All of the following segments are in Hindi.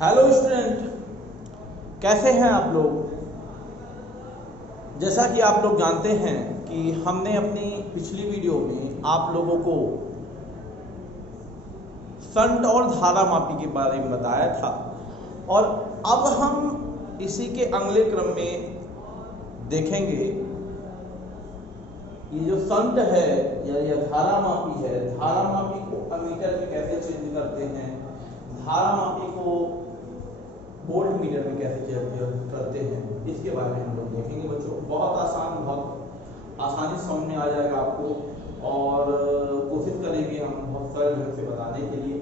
हेलो स्टूडेंट, कैसे हैं आप लोग। जैसा कि आप लोग जानते हैं कि हमने अपनी पिछली वीडियो में आप लोगों को संट और धारा मापी के बारे में बताया था और अब हम इसी के अगले क्रम में देखेंगे ये जो संट है या ये धारा मापी है, धारा मापी को अमीटर में कैसे चेंज करते हैं, धारा मापी को वोल्ट मीटर में कैसे चेंज करते हैं, इसके बारे में हम लोग देखेंगे बच्चों। बहुत आसान, बहुत आसानी से समझ में आ जाएगा आपको और कोशिश करेंगे हम बहुत सरल ढंग से बताने के लिए।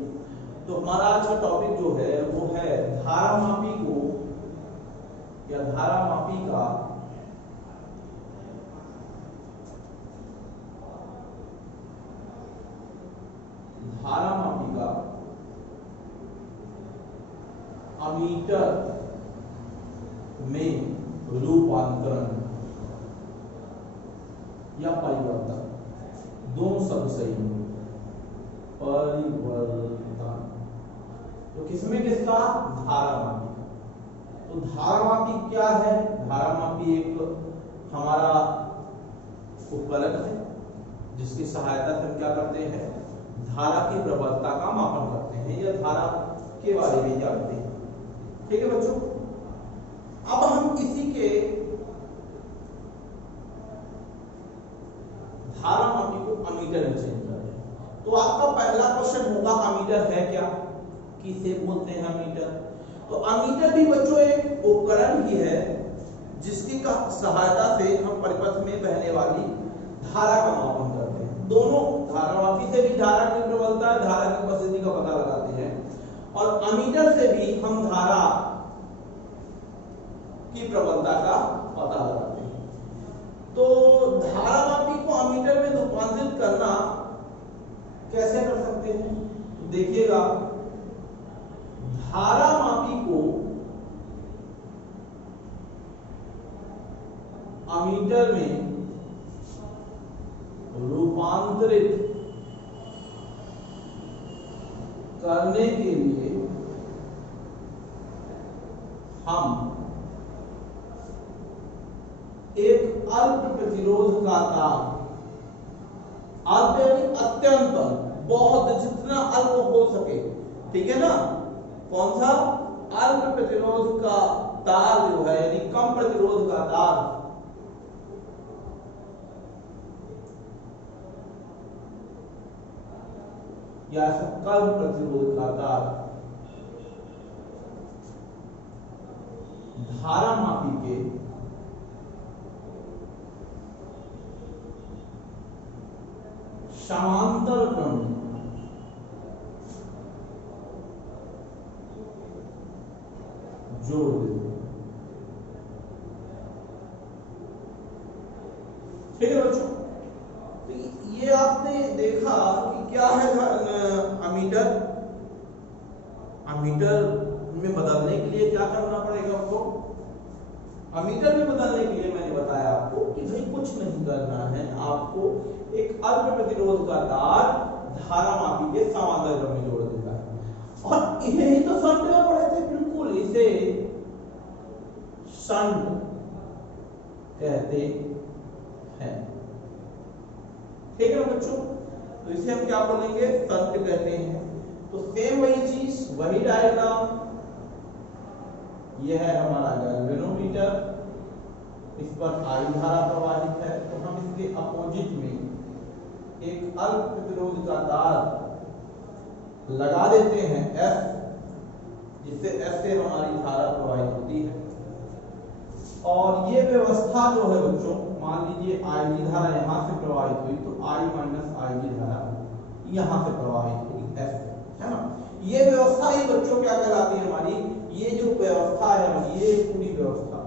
तो हमारा आज का टॉपिक जो है वो है धारा मापी को या धारा मापी का अमीटर में रूपांतरण या परिवर्तन, दोनों शब्द सही है। परिवर्तन तो किसमें किसका? धारा मापी। तो धारा मापी क्या है? धारा मापी एक हमारा उपकरण है जिसकी सहायता से हम क्या करते हैं, धारा की प्रबलता का मापन करते हैं या धारा के बारे में जानते हैं। ठीक है बच्चों, अब हम इसी के धारा मापी को अमीटर में चेंज करें। तो आपका पहला क्वेश्चन होगा अमीटर है क्या, किसे बोलते हैं अमीटर? तो अमीटर भी बच्चों एक उपकरण ही है जिसकी सहायता से हम परिपथ में बहने वाली धारा का मापन करते हैं। दोनों धारा मापी से भी धारा की प्रबलता, धारा की उपस्थिति का पता लगाते हैं और अमीटर से भी हम धारा की प्रबलता का पता लगाते हैं। तो धारा मापी को अमीटर में रूपांतरित करना कैसे कर सकते हैं? तो देखिएगा, धारा मापी को अमीटर में रूपांतरित करने के लिए हम एक अल्प प्रतिरोध का तार, अल्प यानी अत्यंत, बहुत जितना अल्प हो सके, ठीक है ना, कौन सा? अल्प प्रतिरोध का तार जो है यानी कम प्रतिरोध का तार या कम प्रतिरोध का तार धारा मापी के समांतर क्रम जोड़ देते। ठीक है बच्चों, तो ये आपने देखा कि क्या है अमीटर। अमीटर में बदलने के लिए क्या करना पड़ेगा आपको? अमीटर में बदलने के लिए मैंने बताया आपको कि भाई कुछ नहीं करना है, आपको एक अल्प प्रतिरोध का तार धारा मापी के समांतर क्रम में जोड़ देता है और यही तो संट में पढ़े थे, बिल्कुल इसे संट कहते हैं। ठीक है बच्चों, तो इसे हम क्या बोलेंगे? संट कहते हैं। तो सेम वही चीज, वही डायग्राम, यह है हमारा गैल्वेनोमीटर, इस पर आई धारा प्रवाहित है। तो हम इसके अपोजिट में एक अल्प प्रतिरोध का तार लगा देते हैं S, जिससे S से हमारी धारा प्रवाहित होती है और ये व्यवस्था जो है बच्चों, मान लीजिए IG धारा यहां से प्रवाहित हुई तो I माइनस IG धारा यहां से प्रवाहित हुई S, है ना। ये व्यवस्था ही बच्चों क्या कहलाती है हमारी? ये जो व्यवस्था है, ये पूरी व्यवस्था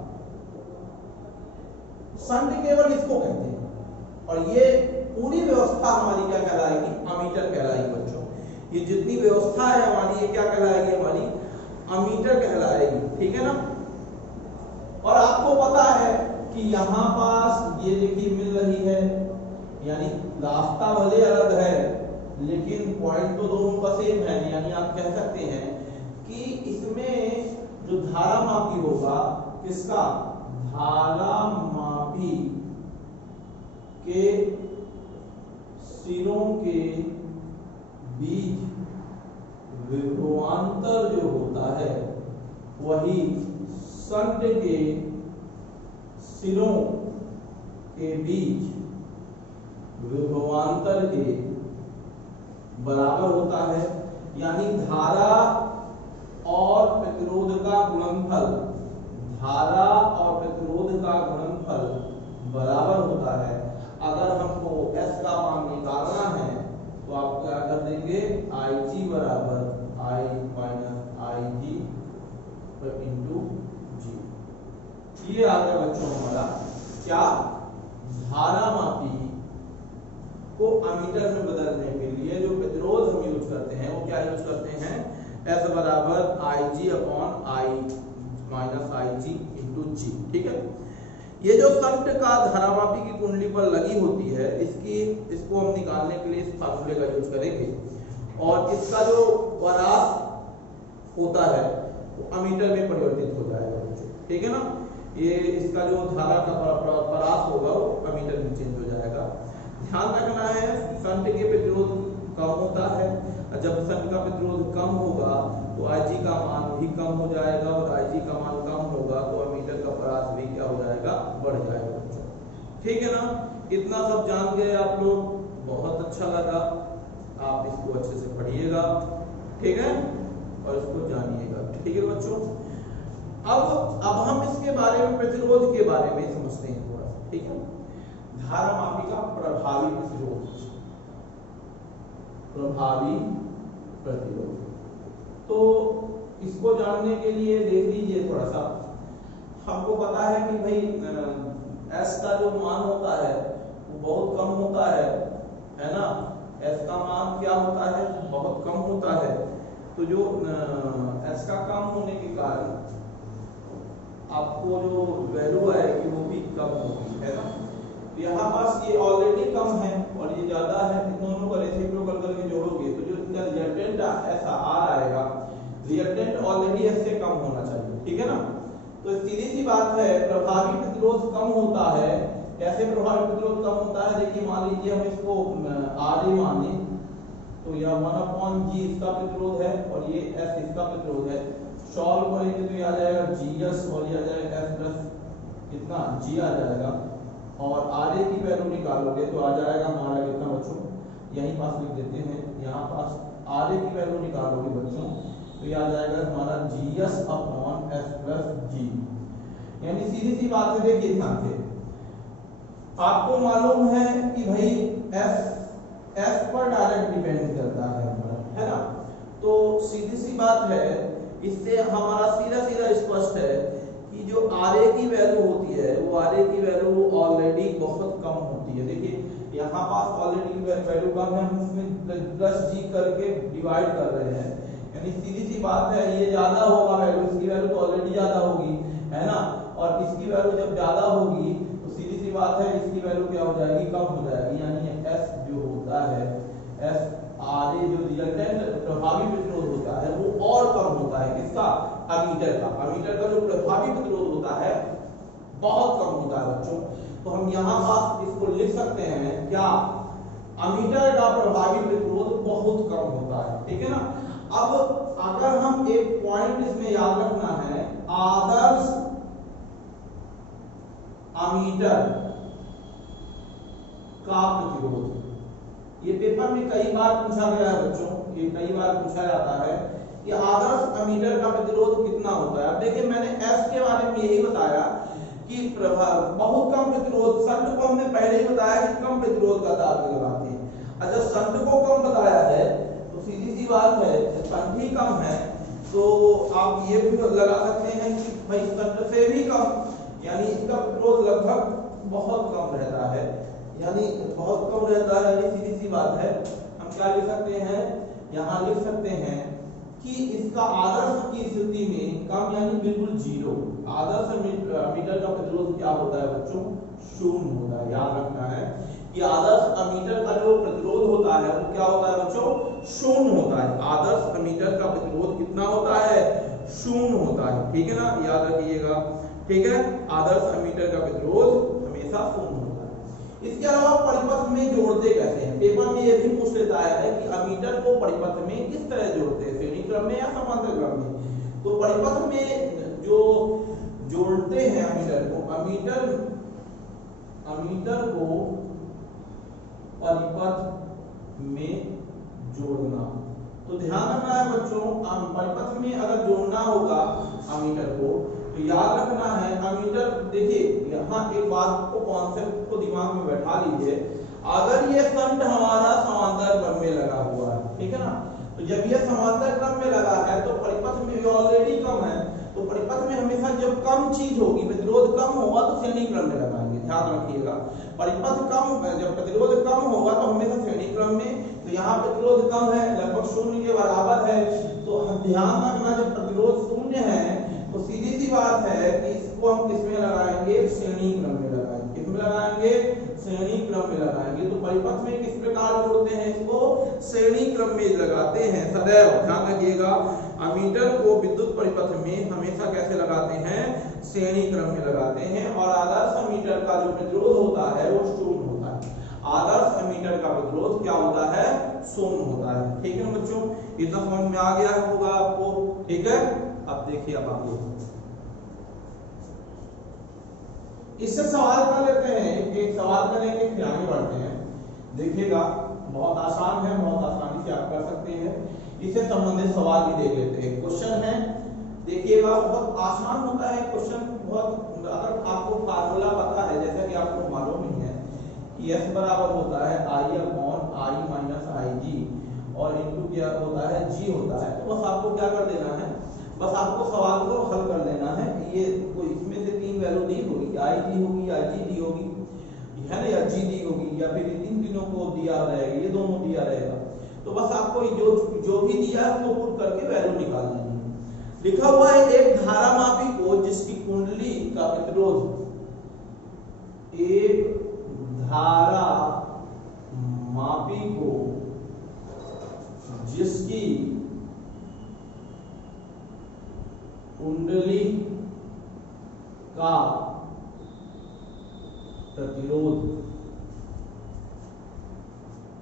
संट केवल इसको कहते हैं और ये पूरी व्यवस्था हमारी क्या कहलाएगी? अमीटर कहलाएगी बच्चों। ये जितनी व्यवस्था है हमारी, ये क्या कहलाएगी? हमारी अमीटर कहलाएगी। ठीक है ना। और आपको पता है कि यहां पास ये देखिए मिल रही है, यानी रास्ता भले अलग है लेकिन पॉइंट तो दोनों का सेम है, यानी आप कह सकते हैं कि इसमें धारामापी होगा किसका, धारामापी के सिरों के बीच विभवांतर जो होता है वही संट के सिरों के बीच विभवांतर के बराबर होता है। यानी धारा और प्रतिरोध का गुणनफल, धारा और प्रतिरोध का गुणनफल बराबर होता है। अगर हमको S का मान निकालना है तो आप क्या कर देंगे, Ig बराबर I माइनस Ig इंटू जी। ये आ गया बच्चों हमारा क्या, धारामापी को अमीटर में बदलने के लिए जो प्रतिरोध हम यूज करते हैं वो क्या यूज करते हैं, S बराबर Ig upon I minus Ig into g. ठीक है, ये जो संट का धारामापी की कुंडली पर लगी होती है इसको हम निकालने के लिए इस फार्मूले का यूज करेंगे और इसका जो परास होता है वो अमीटर में परिवर्तित हो जाएगा। ठीक है ना, ये इसका जो धारा का परास होगा वो अमीटर में चेंज हो जाएगा। ध्यान रखना है संट के प्रतिरोध कम होता है, जब संट का प्रतिरोध कम होगा तो Ig का मान भी कम हो जाएगा और Ig का मान कम होगा तो अमीटर का परास भी क्या हो जाएगा, बढ़ जाएगा। ठीक है ना, इतना सब जान गए आप लोग, बहुत अच्छा लगा। आप इसको अच्छे से पढ़िएगा, ठीक है, और इसको जानिएगा। ठीक है बच्चों, अब हम इसके बारे में, प्रतिरोध के बारे में समझते हैं थोड़ा सा। ठीक है, धारामापी का प्रभावी प्रतिरोध, प्रभावी प्रतिरोध, तो इसको जानने के लिए देख लीजिए थोड़ा सा। हमको पता है कि भाई S का जो मान होता है वो बहुत कम होता है ना, S का मान क्या होता है, बहुत कम होता है। तो जो S का कम होने के कारण आपको जो वैल्यू आएगी वो भी कम होगी, है ना। यहाँ पास ये ऑलरेडी कम है और ये ज्यादा है, इन दोनों का रेसिप्रोकल करके जोड़ोगे तो जो रिजल्टेंट ऐसा आ आएगा, रिजल्टेंट ऑलरेडी S से कम होना चाहिए। ठीक है ना, तो सीधी सी बात है, प्रभावी प्रतिरोध कम होता है। कैसे प्रभावी प्रतिरोध कम होता है, देखिए मान लीजिए हम इसको RA माने तो यह 1/G इसका प्रतिरोध है और ये S इसका प्रतिरोध है। सॉल्व करेंगे तो ये आ जाएगा GS और ये आ जाएगा S प्लस कितना G आ जाएगा और RA की वैल्यू निकालोगे तो आ जाएगा हमारा कितना बच्चों, यहीं पास लिख देते हैं, यहाँ पास RA की वैल्यू निकालोगे बच्चों तो ये आ जाएगा हमारा GS upon S plus G। यानी सीधी सी बात है, देखिए ध्यान से, आपको मालूम है कि भाई S पर डायरेक्ट डिपेंड करता है ना। तो सीधी सी बात है, इससे हमारा सीधा सीधा स्पष्ट है कि जो RA की वैल्यू होती है वो RA की वैल्यू ऑलरेडी बहुत कम होती है। देखिए यहाँ पास ऑलरेडी वैल्यू कम है, हम इसमें प्लस G करके डिवाइड कर रहे हैं, यानी सीधी सी बात है ये ज्यादा होगा वैल्यू, इसकी वैल्यू तो ऑलरेडी ज्यादा होगी, है ना। और इसकी वैल्यू जब ज्यादा होगी तो सीधी सी बात है इसकी वैल्यू क्या हो जाएगी, कम हो जाएगी। यानी S जो होता है, S RA जो रिजल्टेंट प्रभावी प्रतिरोध होता है वो और कम होता है, किसका, अमीटर का। अमीटर का जो प्रभावी प्रतिरोध होता है बहुत कम होता है बच्चों। तो हम यहाँ पास इसको लिख सकते हैं क्या, अमीटर का प्रभावी प्रतिरोध बहुत कम होता है। ठीक है ना। अब अगर हम एक पॉइंट इसमें याद रखना है, आदर्श अमीटर का प्रतिरोध, ये पेपर में कई बार पूछा गया है बच्चों, ये कई बार पूछा जाता है कि आदर्श अमीटर का प्रतिरोध कितना होता है। अब देखिए मैंने S के बारे में यही बताया कि बहुत कम प्रतिरोध, संट को हमने पहले ही बताया कि कम प्रतिरोध का तार लगाते हैं। अगर संट को कम बताया है तो सीधी सी बात है, संट ही कम है तो आप ये भी लगा सकते हैं कि भाई संट से भी कम, यानी इसका प्रतिरोध लगभग बहुत कम रहता है, यानी बहुत कम रहता है। यानी सीधी सी बात है, हम क्या लिख सकते हैं, यहाँ लिख सकते हैं कि इसका आदर्श की स्थिति में कम यानी बिल्कुल जीरो। आदर्श अमीटर का प्रतिरोध क्या होता है बच्चों, शून्य होता है। याद रखना है कि आदर्श अमीटर का जो प्रतिरोध होता है वो क्या होता है बच्चों, शून्य होता है। आदर्श अमीटर का प्रतिरोध कितना होता है, शून्य होता है। होता है, ठीक है ना, याद रखिएगा, ठीक है। आदर्श एमीटर का प्रतिरोध हमेशा शून्य होता है। इसके अलावा परिपथ में जोड़ते कैसे हैं, पेपर में ये भी पूछ लेता है कि एमीटर को परिपथ में किस तरह जोड़ते हैं, श्रेणी क्रम में या समांतर क्रम में। तो परिपथ में जो जोड़ते हैं एमीटर को, एमीटर को परिपथ में जोड़ना, तो ध्यान रखना है बच्चों, परिपथ में अगर जोड़ना होगा एमीटर को, तो याद रखना है एमीटर, देखिए यहाँ एक बात को, कॉन्सेप्ट को दिमाग में बैठा लीजिए। अगर ये शंट हमारा समांतर क्रम में लगा हुआ है, ठीक है ना, तो जब ये समांतर क्रम में लगा है तो परिपथ में ऑलरेडी कम है, तो परिपथ में हमेशा जब कम चीज होगी, प्रतिरोध कम होगा तो श्रेणी क्रम में लगाएंगे, ध्यान रखिएगा। परिपथ कम, जब प्रतिरोध कम होगा तो हमेशा श्रेणी क्रम में, तो यहाँ प्रतिरोध कम है, लगभग शून्य के बराबर है, तो हम ध्यान रखना जब प्रतिरोध शून्य है तो सीधी सी बात है कि इसको हम किसमें लगाएंगे, श्रेणी क्रम में लगाएंगे, किसमें लगाएंगे, श्रेणी क्रम में लगाएंगे। तो परिपथ में किस प्रकार जोड़ते हैं, इसको श्रेणी क्रम में लगाते हैं सदैव, ध्यान रखिएगा। एमीटर को विद्युत परिपथ में हमेशा कैसे लगाते हैं, श्रेणी क्रम में लगाते हैं, और आदर्श एमीटर का जो प्रतिरोध होता है वो शून्य होता है। आदर्श एमीटर का प्रतिरोध क्या होता है, शून्य होता है, ठीक है ना बच्चों, इतना समझ में आ गया होगा आपको, ठीक है। अब देखिए, अब आप इससे सवाल कर लेते हैं, एक सवाल करेंगे फिर आगे बढ़ते हैं, देखिएगा बहुत आसान है, बहुत आसानी से आप कर सकते हैं। इससे संबंधित सवाल भी देख लेते हैं, क्वेश्चन है, देखिएगा बहुत आसान होता है क्वेश्चन, बहुत, अगर आपको फार्मूला पता है, जैसा कि आपको मालूम ही है कि S बराबर होता है I/I माइनस IG, और इनटू क्या होता है, G होता है, तो बस आपको क्या कर देना है, बस आपको सवाल को हल कर लेना है। ये कोई इसमें से तीन वैल्यू दी होगी, IG होगी, IG दी होगी, है ना, या G दी होगी, या फिर इन तीनों को दिया रहेगा, ये दोनों दिया रहेगा, तो बस आपको जो भी दिया है उसको पुट करके वैल्यू निकाल लेनी है। लिखा हुआ है एक धारामापी को जिसकी कुंडली का प्रतिरोध, एक धारा मापी को जिसकी कुंडली का प्रतिरोध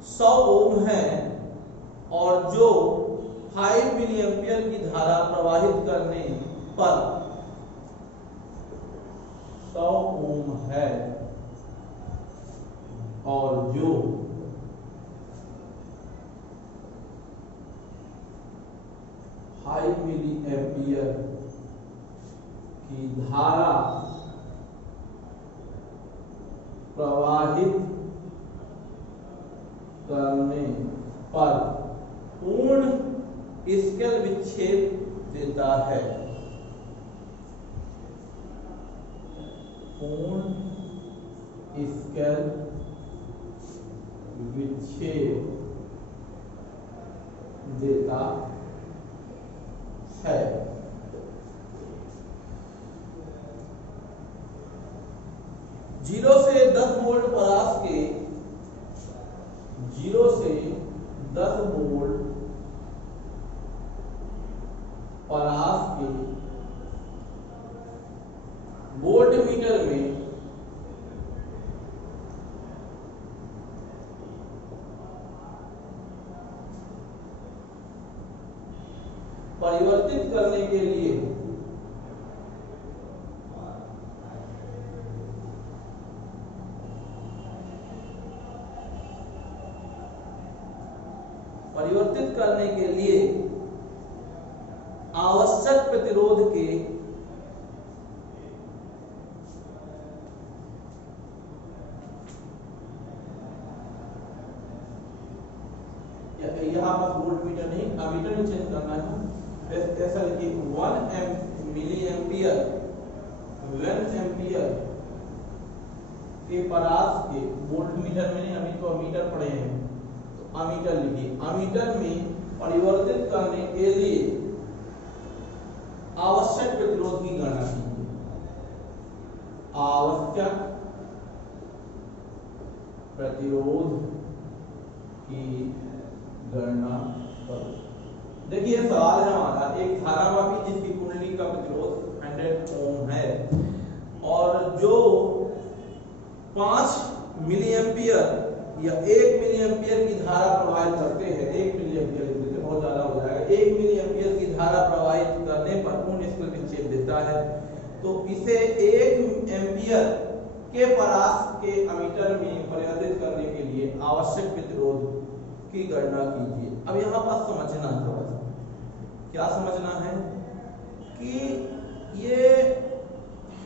100 ओम है और जो 5 मिली एम्पियर की धारा प्रवाहित करने पर 100 ओम है, और जो 5 मिली एम्पियर की धारा प्रवाहित करने पर पूर्ण स्केल विक्षेप देता है, पूर्ण स्केल विक्षेप देता है। 0 से 10 वोल्ट परास के, 0 से 10 वोल्ट परास के वोल्ट मीटर में परिवर्तित करने के लिए आवश्यक प्रतिरोध के यहाँ पर वोल्ट मीटर नहीं, एमीटर में चेंज करना है, ऐसा लिखिए 1 मिली एम्पियर, 1 एम्पियर के परास के, वोल्ट मीटर में नहीं, अभी तो अमीटर पढ़े हैं, तो अमीटर लिखिए, अमीटर में परिवर्तित करने के लिए आवश्यक प्रतिरोध की गणना कीजिए, आवश्यक प्रतिरोध की गणना करो। देखिए सवाल है हमारा, एक धारामापी जिसकी कुंडली का प्रतिरोध 5 मिली एम्पियर या 1 मिली एम्पियर की धारा प्रवाहित करते हैं, 1 मिली एम्पियर से बहुत ज्यादा हो जाएगा, 1 मिली एम्पियर की धारा प्रवाहित करने पर पूर्ण स्केल विच्छेद देता है, तो इसे 1 एम्पियर के परास के अमीटर में परिवर्तित करने के लिए आवश्यक प्रतिरोध की गणना कीजिए। अब यहाँ पर समझना थोड़ा सा, क्या समझना है कि ये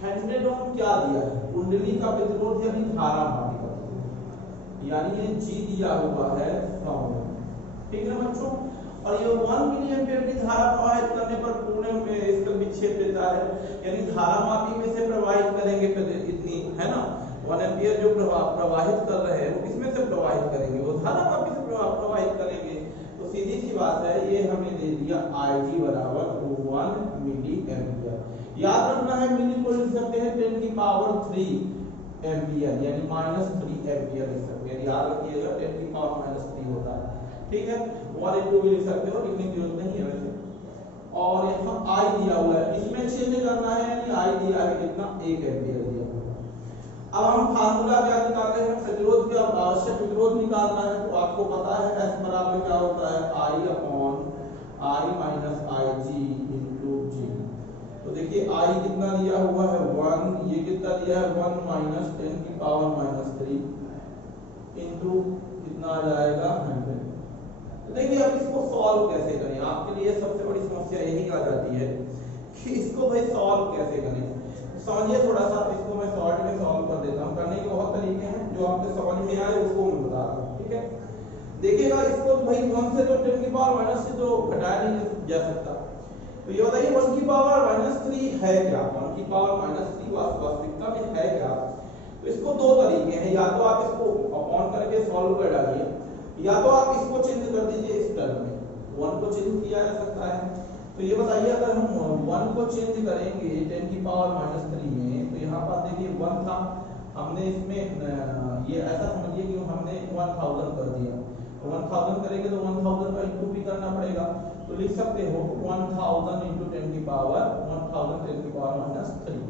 100 ओम क्या दिया है, कुंडली का प्रतिरोध यानी धारा मापी का प्रतिरोध, यानी ये G दिया हुआ है 100 ओम, ठीक है बच्चों। और ये 1 मिली एम्पियर की धारा प्रवाहित करने पर पूर्ण स्केल विच्छेद देता है, यानी धारा मापी में से प्रवाहित करेंगे इतनी, है ना, 1 एम्पियर जो प्रवाहित कर रहे हैं वो किसमें से प्रवाहित करेंगे, वो धारा मापी से प्रवाहित करेंगे। तो सीधी सी बात है, ये हमें दे दिया Ig बराबर 1 मिली एम्पियर। याद रखना है मिली को लिख सकते हैं 10 की पावर 3 एम्पियर, यानी -3 एम्पियर लिख सकते हैं, याद रखिएगा 10 की पावर -3 होता है, ठीक है। 1 into भी लिख सकते हो, लिखने की जरूरत नहीं है वैसे। और यहाँ I दिया हुआ है, इसमें चेंज करना है, यानी I दिया है कितना, 1 एम्पियर दिया हुआ है। अब हम फार्मूला क्या निकालते हैं, प्रतिरोध का आवश्यक प्रतिरोध निकालना है, तो आपको पता है S बराबर क्या होता है, I upon I minus Ig into G। तो देखिए I कितना दिया हुआ है 1, ये कितना दिया है 1 माइनस 10 की पावर -3 इंटू कितना आ जाएगा 100। तो देखिए अब इसको सॉल्व कैसे करें, आपके लिए सबसे बड़ी समस्या यही आ जाती है कि इसको भाई सॉल्व कैसे करें। समझिए थोड़ा सा, इसको मैं शॉर्ट में सॉल्व कर देता हूं, करने के बहुत तरीके हैं, जो आपको समझ में आए उसको मैं बता रहा हूं, ठीक है। देखिएगा इसको भाई 1 से तो 10 की पावर -3 तो घटाया नहीं जा सकता, तो ये बताइए 1 की पावर -3 है क्या, 1 की पावर -3 वास्तविकता में है क्या। तो इसको दो तरीके हैं, या तो आप इसको अपॉन करके सॉल्व कर डालिए, या तो आप इसको चेंज कर दीजिए इस टर्म में, 1 को चेंज किया जा सकता है। तो ये बताइए अगर हम 1 को चेंज करेंगे 10 की पावर -3 में, तो यहाँ पर देखिए 1 था, हमने इसमें ये ऐसा समझिए कि हमने 1000 कर दिया, 1000 करेंगे तो 1000 का इंटू भी करना पड़ेगा, तो लिख सकते हो 1000 इंटू 10 की पावर 1000 10 की पावर -3।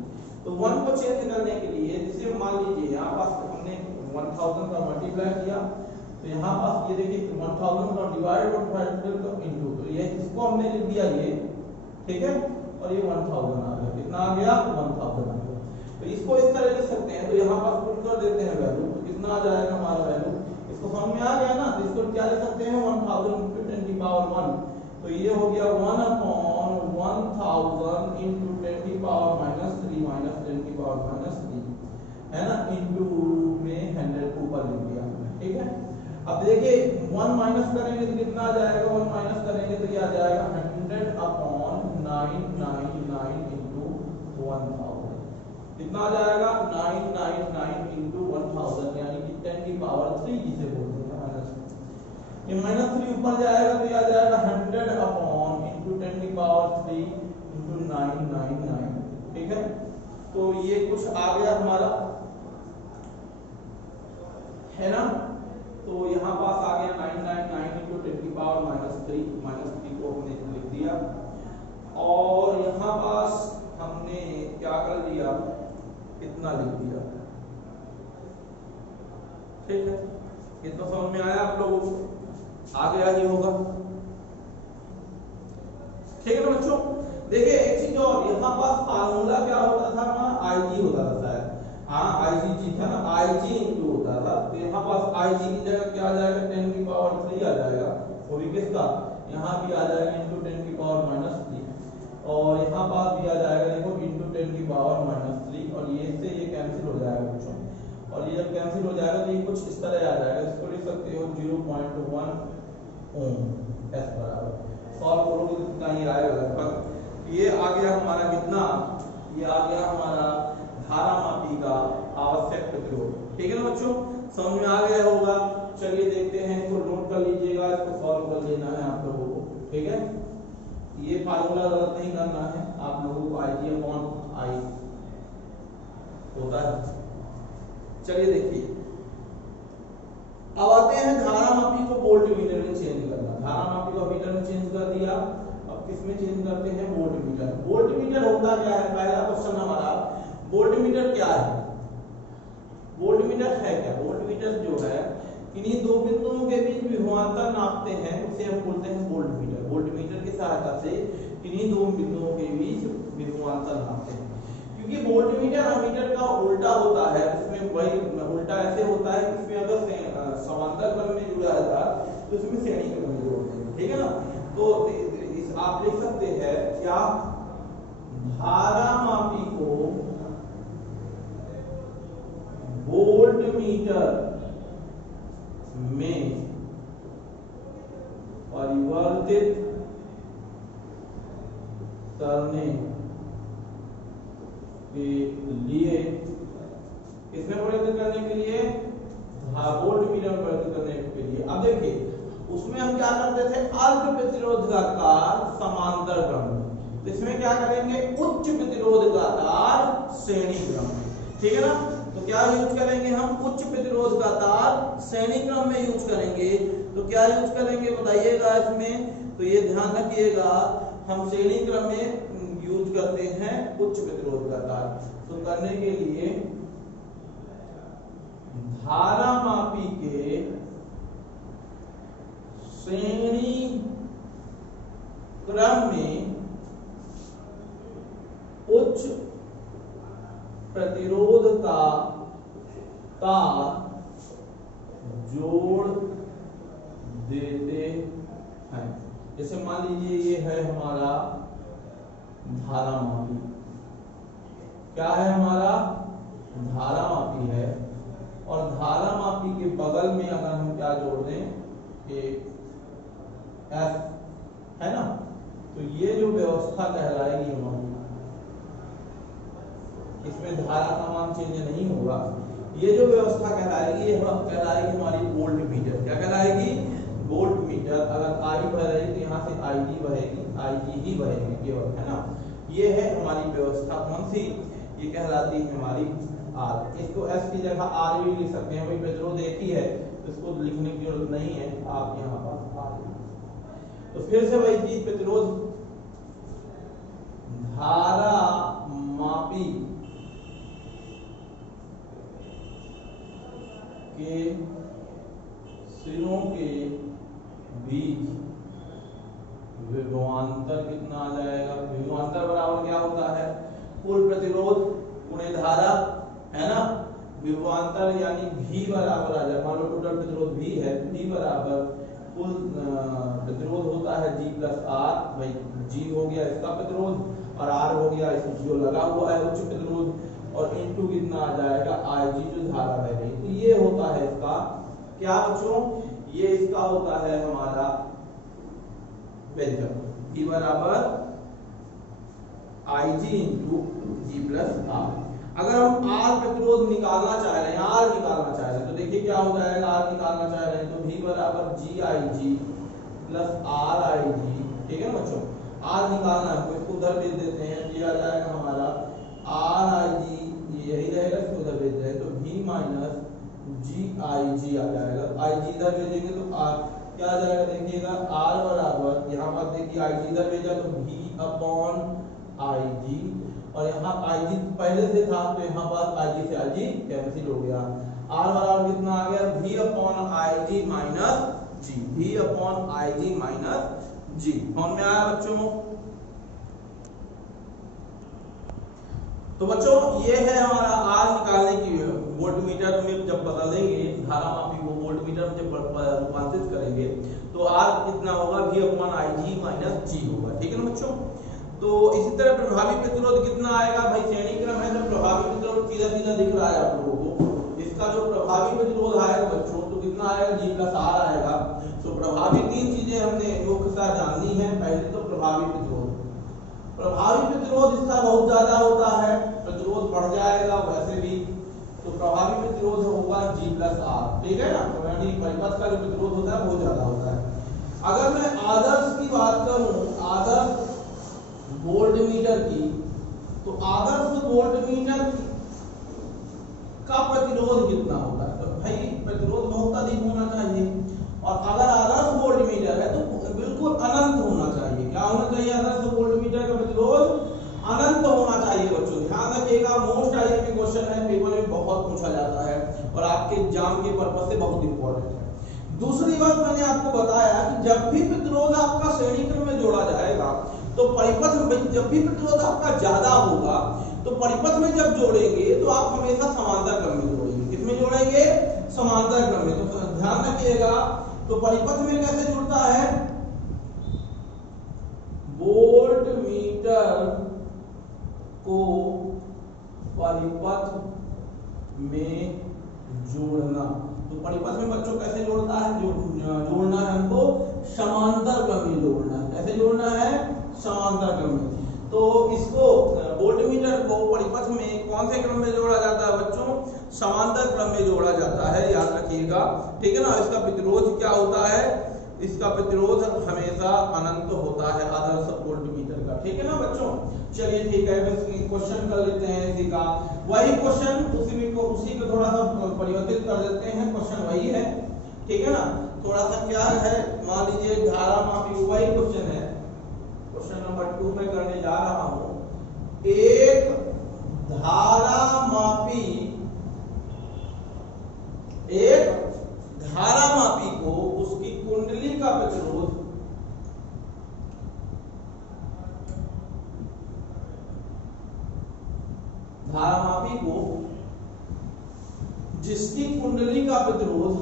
तो 1 को चेंज करने के लिए, जैसे मान लीजिए यहाँ पास हमने 1000 का मल्टीप्लाई किया, तो यहाँ पास ये देखिए 1000 का डिवाइड और 500 का इंटू, तो ये इसको हमने लिख दिया ये, ठीक है, और ये 1000 आ गया, कितना आ गया 1000 आ गया। तो इसको इस तरह लिख सकते हैं, तो यहाँ पास पुट कर देते हैं वैल्यू, तो कितना आ जाएगा हमारा वैल्यू, इसको समझ में आ गया ना। तो इसको क्या लिख सकते हैं 1000 इंटू 10 की पावर 1, तो ये हो गया 1 अपॉन 1000 इंटू 10 की पावर -3 माइनस 10 की पावर -3, है ना, इंटू में 100 ऊपर लिख दिया, ठीक है। अब देखिए 1 माइनस करेंगे तो कितना आ जाएगा, 1 माइनस करेंगे तो क्या आ जाएगा 100 अपॉन 999 इंटू 1000, कितना आ जाएगा 999 इंटू 1000, यानी कि 10 की पावर 3 जिसे बोलते हैं माइनस। ये -3 ऊपर जाएगा तो ये आ जाएगा 100 अपॉन इंटू 10 की पावर 3 इंटू 999, ठीक है। तो ये कुछ आ गया हमारा, है ना। तो यहाँ पास आ गया 999 इंटू 10 की पावर -3 को हमने लिख दिया, और यहाँ पास हमने क्या कर दिया, कितना लिख दिया, ठीक है। कितना समझ में आया आप लोगों को, आ गया ही होगा, ठीक है ना बच्चों। देखिए एक चीज और, यहाँ पास फार्मूला क्या होता था हमारा, Ig होता था शायद, हाँ Ig था ना, Ig इंटू होता था, तो यहाँ पास Ig की जगह क्या आ जाएगा 10 की पावर 3 आ जाएगा, वो भी किसका, यहाँ भी आ जाएगा इंटू 10 की पावर -3, और यहाँ पास भी आ जाएगा देखो इंटू 10 की पावर -3, और ये से ये कैंसिल हो जाएगा बच्चों, और ये जब कैंसिल हो जाएगा तो ये कुछ इस तरह आ जाएगा, इसको लिख सकते हो 0.1 ओम S बराबर, सॉल्व करोगे तो कितना ये आएगा लगभग, ये आ गया हमारा कितना, ये आ गया हमारा धारा मापी का आवश्यक प्रतिरोध, ठीक है ना बच्चों, समझ में आ गया होगा। चलिए देखते हैं, इसको नोट कर लीजिएगा, इसको सॉल्व कर लेना है आप लोगों को, ठीक है। ये फार्मूला गलत नहीं करना है आप लोगों को, Ig अपॉन I होता है। चलिए देखिए, अब आते हैं धारा मापी को वोल्टमीटर में चेंज करना। धारा मापी को मीटर में चेंज कर दिया, अब किस में चेंज करते हैं, वोल्टमीटर। वोल्टमीटर होता क्या है, पहला क्वेश्चन हमारा, वोल्टमीटर क्या है। वोल्टमीटर मीटर है क्या? वोल्ट मीटर जो है इन्हीं दो बिंदुओं के बीच विभवांतर नापते हैं, उसे हम बोलते हैं वोल्ट मीटर। वोल्ट मीटर की सहायता से इन्हीं दो बिंदुओं के बीच विभवांतर नापते हैं। क्योंकि वोल्ट मीटर अमीटर का उल्टा होता है, इसमें वही उल्टा ऐसे होता है कि इसमें अगर समांतर क्रम में जुड़ा रहता तो इसमें श्रेणी क्रम में जोड़ते हैं, ठीक है ना। तो इस आप लिख सकते हैं क्या, धारा मापी को वोल्ट मीटर में परिवर्तित करने के लिए, किसमें परिवर्तित करने के लिए? वोल्ट मीटर में परिवर्तित करने के लिए। अब देखिए उसमें हम क्या करते थे, अल्प प्रतिरोध का तार समांतर क्रम में, तो इसमें क्या करेंगे, उच्च प्रतिरोध का तार श्रेणी क्रम में, ठीक है ना। तो क्या यूज करेंगे हम, उच्च प्रतिरोध का तार श्रेणी क्रम में यूज करेंगे। तो क्या यूज करेंगे बताइएगा इसमें, तो ये ध्यान रखिएगा, हम श्रेणी क्रम में यूज करते हैं उच्च प्रतिरोध का तार। तो करने के लिए धारा मापी के श्रेणी क्रम में उच्च प्रतिरोध का तार जोड़ देते हैं। जैसे मान लीजिए ये है हमारा धारा मापी, क्या है हमारा, धारा मापी है, और धारा मापी के बगल में अगर हम क्या जोड़ दें, एक F है ना, तो ये जो व्यवस्था कहलाएगी हमारी, इसमें धारा का मान चेंज नहीं होगा, ये जो व्यवस्था कहलाएगी ये कहलाएगी हमारी वोल्ट मीटर। क्या कहलाएगी, वोल्ट मीटर। अगर आई बह रही तो यहाँ से IG बहेगी, IG ही बहेगी केवल, है ना। ये है हमारी व्यवस्था, कौन सी, ये कहलाती है हमारी R। इसको S की जगह R भी लिख सकते हैं, भाई प्रतिरोध एक ही है तो इसको लिखने की जरूरत नहीं है, आप यहाँ पर R। तो फिर से वही चीज, प्रतिरोध धारा मापी के सिरों के बीच विभवांतर कितना आ जाएगा, विभवांतर बराबर क्या होता है, कुल प्रतिरोध गुणे धारा, है ना। विभवांतर यानी V बराबर आ जाए, मान लो टोटल प्रतिरोध V है, V बराबर कुल प्रतिरोध होता है G प्लस R, भाई G हो गया इसका प्रतिरोध और R हो गया इसमें जो लगा हुआ है उच्च प्रतिरोध, और इनटू कितना आ जाएगा IG जो धारा बह रही। तो ये होता है इसका क्या बच्चों, ये इसका होता है हमारा व्यंजक, V बराबर IG into G plus R। अगर हम R प्रतिरोध निकालना चाह रहे हैं, R निकालना चाह रहे हैं, तो देखिए क्या हो जाएगा, R निकालना चाह रहे हैं तो V बराबर GIG प्लस RIG, ठीक है बच्चों। R निकालना है तो इसको उधर भेज देते हैं, ये आ जाएगा हमारा RIG, यही रहेगा, इसको उधर भेज दें तो V माइनस GIG आ जाएगा। IG इधर भेजेंगे तो R क्या आ जाएगा, देखिएगा R बराबर, यहाँ पर देखिए IG इधर भेजा तो V अपॉन IG, और यहाँ IG पहले से था तो यहाँ पर IG से IG कैंसिल हो गया। R बराबर कितना आ गया, V upon IG minus G, V upon IG minus G। समझ में आया बच्चों। तो बच्चों ये है हमारा R निकालने की, वोल्ट मीटर में जब बदलेंगे धारा मापी को वोल्ट मीटर में जब रूपांतरित करेंगे तो R कितना होगा, V upon IG minus G होगा, ठीक है ना बच्चों। तो इसी तरह प्रभावी प्रतिरोध कितना आएगा, भाई श्रेणी क्रम है तो प्रभावी प्रतिरोध सीधा सीधा दिख रहा है आप लोगों को, इसका जो प्रभावी प्रतिरोध आएगा बच्चों तो कितना आएगा, G प्लस R आएगा। तो प्रभावी तीन चीजें हमने मुख्यतः जाननी है। पहले तो प्रभावी प्रतिरोध, प्रभावी प्रतिरोध इसका बहुत ज्यादा होता है, प्रतिरोध बढ़ जाएगा वैसे भी, तो प्रभावी प्रतिरोध होगा G प्लस R, ठीक है ना। तो यानी परिपथ का जो प्रतिरोध होता है बहुत ज्यादा होता है। अगर मैं आदर्श की बात करूं, आदर्श वोल्ट मीटर की, तो आदर्श वोल्ट मीटर का प्रतिरोध कितना होता है, तो भाई प्रतिरोध बहुत अधिक होना चाहिए, और अगर आदर्श वोल्ट मीटर है तो बिल्कुल अनंत होना चाहिए। क्या होना चाहिए, आदर्श वोल्ट मीटर का प्रतिरोध अनंत होना चाहिए बच्चों, ध्यान रखिएगा। मोस्ट आईएमपी क्वेश्चन है, पेपर में बहुत पूछा जाता है, और आपके एग्जाम के पर्पज से बहुत इंपॉर्टेंट है। दूसरी बात मैंने आपको बताया कि जब भी प्रतिरोध आपका श्रेणी क्रम में जोड़ा जाएगा तो परिपथ में, जब भी प्रतिरोध आपका ज्यादा होगा तो परिपथ में जब जोड़ेंगे तो आप हमेशा समांतर क्रम में जोड़ेंगे। किसमें जोड़ेंगे? समांतर क्रम में। तो ध्यान रखिएगा, तो परिपथ में कैसे जुड़ता है? वोल्ट मीटर को परिपथ में जोड़ना। तो परिपथ में बच्चों कैसे जोड़ता है? जोड़ना है हमको समांतर क्रम में जोड़ना है। कैसे जोड़ना है? समांतर क्रम में। तो इसको वोल्टमीटर को परिपथ में कौन से क्रम में जोड़ा जाता है बच्चों? समांतर क्रम में जोड़ा जाता है, याद रखिएगा, ठीक है ना। इसका प्रतिरोध क्या होता है? इसका प्रतिरोध हमेशा अनंत होता है आदर्श वोल्टमीटर का, ठीक है ना बच्चों। चलिए ठीक है, क्वेश्चन कर लेते हैं इसी का। वही क्वेश्चन उसी को थोड़ा सा परिवर्तित कर देते हैं। क्वेश्चन वही है, ठीक है ना। थोड़ा सा क्या है, मान लीजिए धारा मापी, वही क्वेश्चन है। क्वेश्चन नंबर 2 में करने जा रहा हूं। एक धारा मापी को उसकी कुंडली का प्रतिरोध धारामापी को जिसकी कुंडली का प्रतिरोध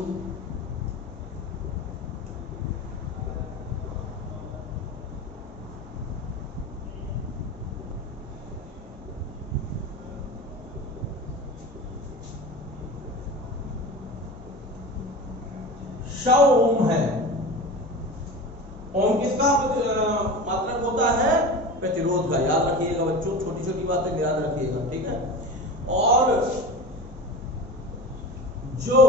सौ ओम है। ओम किसका मात्रक होता है? प्रतिरोध का। याद रखिएगा बच्चों, छोटी छोटी बातें याद रखिएगा, ठीक है। और जो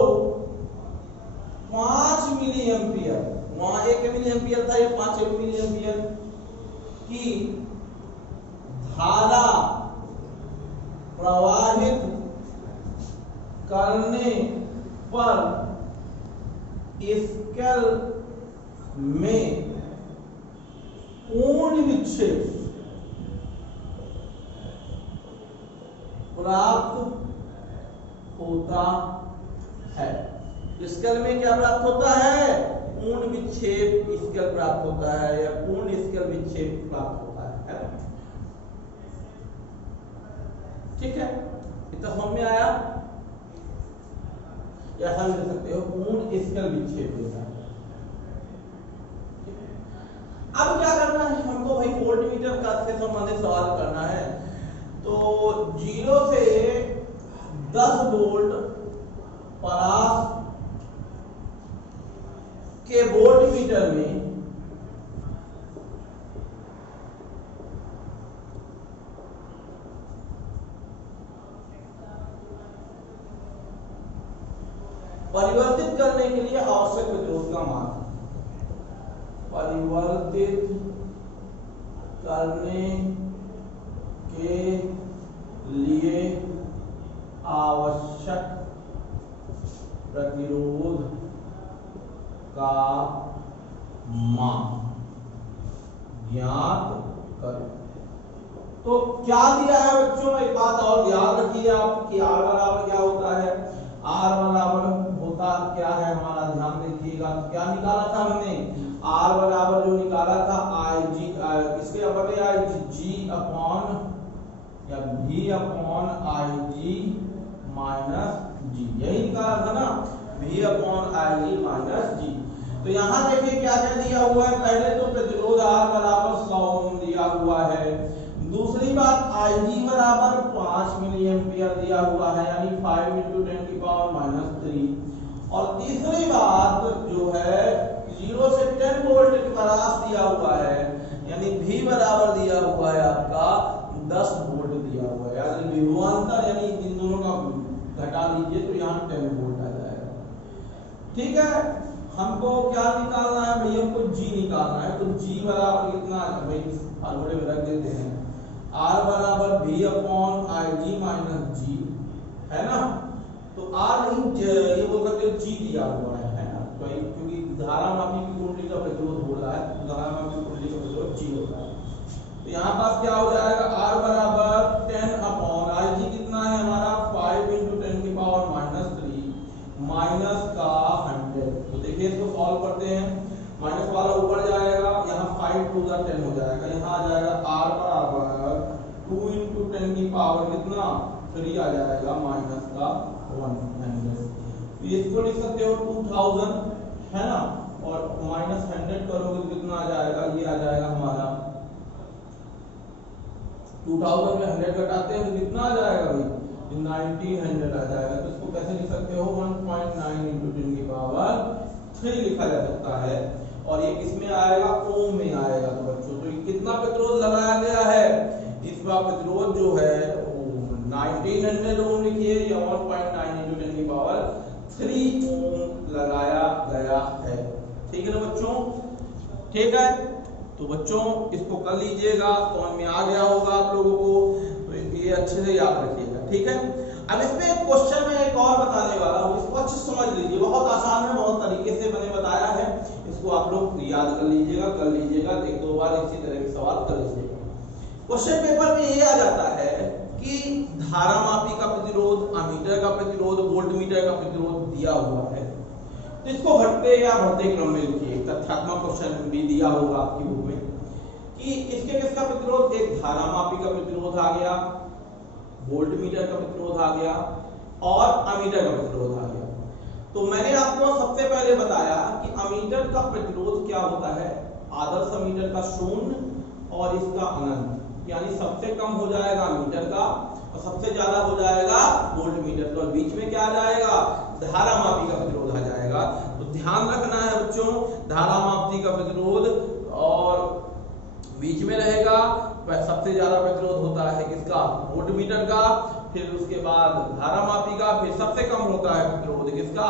5 मिली एम्पियर, वहां 1 मिली एम्पियर था, ये 5 मिली एम्पियर की धारा प्रवाहित करने पर स्केल में पूर्ण विक्षेप प्राप्त होता है। स्केल में क्या प्राप्त होता है? पूर्ण विक्षेप स्केल प्राप्त होता है, या पूर्ण स्केल विक्षेप प्राप्त होता है ना? ठीक है, इतना समझ में आया? या ऐसा भी लिख सकते हो, पूर्ण स्केल विक्षेप देता है। अब क्या करना है हमको? भाई वोल्टमीटर का से संबंधित सवाल करना है। तो 0 से 10 वोल्ट परास के वोल्टमीटर में परिवर्तित करने के लिए आवश्यक प्रतिरोध का मान, परिवर्तित करने के लिए आवश्यक प्रतिरोध का मान ज्ञात करें। तो क्या दिया है बच्चों? एक बात और याद रखिए आप कि R बराबर क्या होता है? R बराबर होता क्या है हमारा, ध्यान देखिएगा। क्या निकाला था हमने? R बराबर जो निकाला था IG, इसके बटे IG अपॉन या V upon IG minus G, यही निकाला था ना, V upon IG minus G। तो यहाँ देखिए क्या क्या दिया हुआ है। पहले तो प्रतिरोध R बराबर 100 ओम दिया हुआ है। दूसरी बात IG बराबर 5 मिली एम्पियर दिया हुआ है, यानी 5 × 10⁻³ और तीसरी बात जो है 0 से 10 वोल्ट की परास दिया हुआ है, यानी V बराबर दिया हुआ है आपका 10 वोल्ट दिया हुआ है। यानी विभवांतर यानी इन दोनों का घटा लीजिए तो यहाँ 10 वोल्ट आ जाएगा, ठीक है। हमको क्या निकालना है भाई? हमको G निकालना है। तो G बराबर कितना है भाई? फॉर्मूले में रख देते हैं। R बराबर V upon IG minus G, है ना। तो R नहीं, ये बोल सकते हो G दिया हुआ है ना। तो क्योंकि धारामापी की कुंडली का प्रतिरोध हो रहा है, धारामापी की कुंडली का प्रतिरोध G होता है। तो यहाँ पास क्या हो जाएगा? R बराबर 10 अपॉन IG कितना है हमारा? 5 × 10⁻³ पावर कितना 3 आ जाएगा माइनस का 100। इसको लिख सकते हो 2000 है ना, और माइनस 100 करोगे तो कितना आ जाएगा, ये आ जाएगा हमारा 2000 में 100 घटाते हैं तो कितना आ जाएगा भाई, 1900 आ जाएगा। तो इसको कैसे लिख सकते हो 1.9 इंटू 10 की पावर 3 लिखा जा सकता है। और ये किसमें आएगा, ओम में आएगा। तो बच्चों तो कितना प्रतिरोध लगाया गया है, इसका प्रतिरोध जो है 1900 ओम लिखिए या 1.9 इंटू 10 की पावर 3 ओम लगाया गया है। ठीक है ना बच्चों, ठीक है। तो बच्चों इसको कर लीजिएगा, समझ में आ गया होगा आप लोगों को, तो ये अच्छे से याद रखिएगा। ठीक है, अब इसमें एक क्वेश्चन में एक और बताने वाला हूँ, इसको अच्छे से समझ लीजिए, बहुत आसान है, बहुत तरीके से मैंने बताया है, इसको आप लोग याद कर लीजिएगा, एक दो बार इसी तरह के सवाल कर लीजिएगा। क्वेश्चन पेपर में ये आ जाता है कि धारा मापी का प्रतिरोध, अमीटर का प्रतिरोध, वोल्टमीटर का प्रतिरोध दिया हुआ है, तो इसको घटते या बढ़ते क्रम में लिखिए। तथ्यात्मक क्वेश्चन भी दिया होगा आपकी बुक में कि इसके किसका प्रतिरोध, एक धारा मापी का प्रतिरोध आ गया, वोल्टमीटर का प्रतिरोध आ गया और अमीटर का प्रतिरोध आ गया। तो मैंने आपको सबसे पहले बताया कि अमीटर का प्रतिरोध क्या होता है, आदर्श अमीटर का शून्य और इसका अनंत, यानी सबसे कम हो जाएगा अमीटर का और सबसे ज्यादा हो जाएगा वोल्टमीटर का, और बीच में क्या आ जाएगा, धारा मापी का प्रतिरोध आ जाएगा। तो ध्यान रखना है बच्चों, धारा मापी का प्रतिरोध और बीच में रहेगा, सबसे ज्यादा प्रतिरोध होता है किसका, वोल्टमीटर का, फिर उसके बाद धारा मापी का, फिर सबसे कम होता है प्रतिरोध किसका,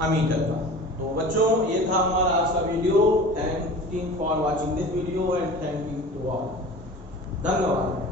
अमीटर का। तो बच्चों ये था हमारा आज का video. Thank you for watching this video and thank you to all, धन्यवाद।